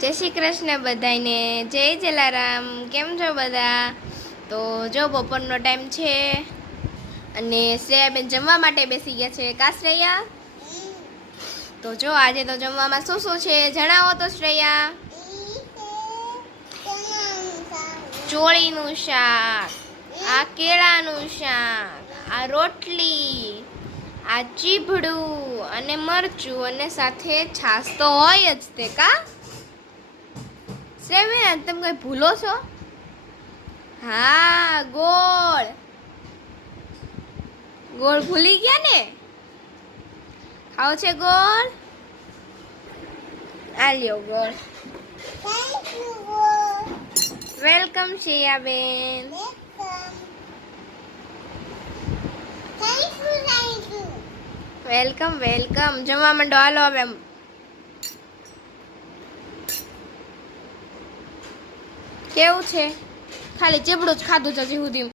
જય શ્રી કૃષ્ણ બધાને, જય જલારામ. કેમ છો બધા? તો જો બપોરનો ટાઈમ છે અને શ્રેયાબેન જમવા માટે બેસી ગયા છે. કા શ્રેયા? તો જો આજે તો જમવામાં શું શું છે જણાવો તો શ્રેયા. ચોળીનું શાક, આ કેળાનું શાક, આ રોટલી, આ ચીભડું અને મરચું અને સાથે છાશ તો હોય જ તે. કા શ્રેયા તમે કઈ ભૂલો છો? હા, ગોળ ગોળ ભૂલી ગયા ને? ખાવ છે ગોળ? આ લ્યો ગોળ. વેલકમ શ્રેયાબેન. Welcome welcome. જમવા માંડો હાલો હવે. કેવું છે? ખાલી ચીબડું જ ખાધું છે હજી સુધી.